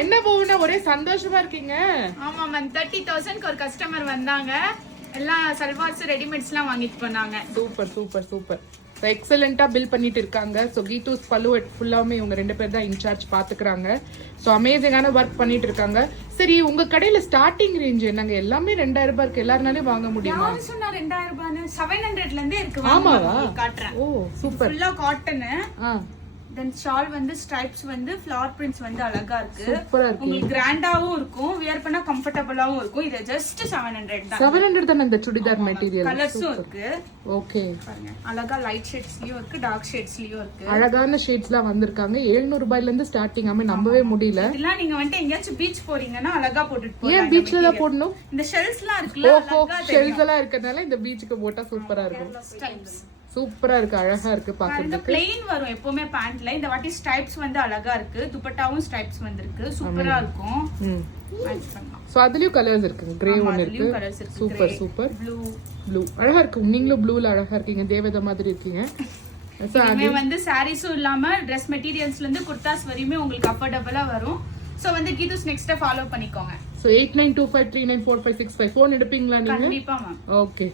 என்ன போகுனா ஒரே சந்தோஷமா இருக்கீங்க? ஆமா மேம் 30,000க்கு ஒரு கஸ்டமர் வந்தாங்க. எல்லாம் சல்வார்ஸ் ரெடிமேட்ஸ்லாம் வாங்கிட்டு போனாங்க. Super super super. எக்ஸலண்டா பில் பண்ணிட்டு இருக்காங்க. ஸோ கீதூஸ் பல்லு ஃபுல்லாமே இவங்க 2 பேர் தான் இன்சார்ஜ் பாத்துக்கிறாங்க. ஸோ அமேசிங்கான ஒர்க் பண்ணிட்டு இருக்காங்க. சரி, உங்க கடையில ஸ்டார்டிங் ரேஞ்ச் என்னங்க? எல்லாமே 2000 ரூபாய் இருக்கு. எல்லாருனாலே வாங்க முடியுமா? யாரு சொன்னா 2000 ரூபாய்னு? 700ல இருந்தே இருக்கு. ஆமாவா? காட்றேன். ஓ சூப்பர். ஃபுல்லா காட்டன். தென் ஷால் வந்து ஸ்ட்ரைப்ஸ் வந்து ஃப்ளவர் பிரிண்ட்ஸ் வந்து அழகா இருக்கு. சூப்பரா இருக்கு. உங்களுக்கு கிராண்டாவும் இருக்கும், வியர் பண்ணா கம்ஃபர்ட்டபிளாவும் இருக்கும். இது ஜஸ்ட் 700 தான். 700 தான் இந்த சுடிதார் மெட்டீரியல். கலர்ஸும் இருக்கு. ஓகே. பாருங்க, அழகா லைட் ஷேட்ஸ்லயும் இருக்கு, டார்க் ஷேட்ஸ்லயும் இருக்கு. அழகான ஷேட்ஸ்லாம் வந்திருக்காங்க. 700 ரூபாயில இருந்து ஸ்டார்டிங். நம்பவே முடியல. இதெல்லாம் நீங்க வந்து எங்கயாச்சும் பீச் போறீங்கன்னா அழகா போட்டுட்டு போலாம். ஏன் பீச்ல தான் போடணும்? இந்த ஷெல்ஸ்லாம் இருக்குல்ல, ஓஹோ, ஷெல்ஸ் எல்லாம் இருக்கறனால இந்த பீச்சுக்கு போட்டா சூப்பரா இருக்கும். ஸ்ட்ரைப்ஸ் சூப்பரா இருக்கு, அழகா இருக்கு பாக்குறதுக்கு. பிளெயின் வரும் எப்பவுமே பேண்ட்ல. இந்த வாட்டி ஸ்ட்ரைப்ஸ் வந்து அழகா இருக்கு. துப்பட்டாவும் ஸ்ட்ரைப்ஸ் வந்திருக்கு. சூப்பரா இருக்கும். மேட்ச் பண்ணலாம். சோ அதுலயும் கலர்ஸ் இருக்கு. கிரே ஒன்னு இருக்கு. Super super. ப்ளூ அழகா இருக்கு. நீங்களும் ப்ளூல அழகா இருக்கீங்க. தேவதை மாதிரி இருக்கீங்க. இதுமே வந்து சாரீஸும் இல்லாம Dress மெட்டீரியல்ஸ்ல இருந்து குர்தாஸ் வரையுமே உங்களுக்கு அஃபோர்டபிளா வரும். சோ வந்து கீதூஸ் நெக்ஸ்ட் ஃபாலோ பண்ணிக்கோங்க. சோ 8925394565 ஃபோன் எடுப்பீங்களா நீங்க? கண்டிப்பா மேம். ஓகே.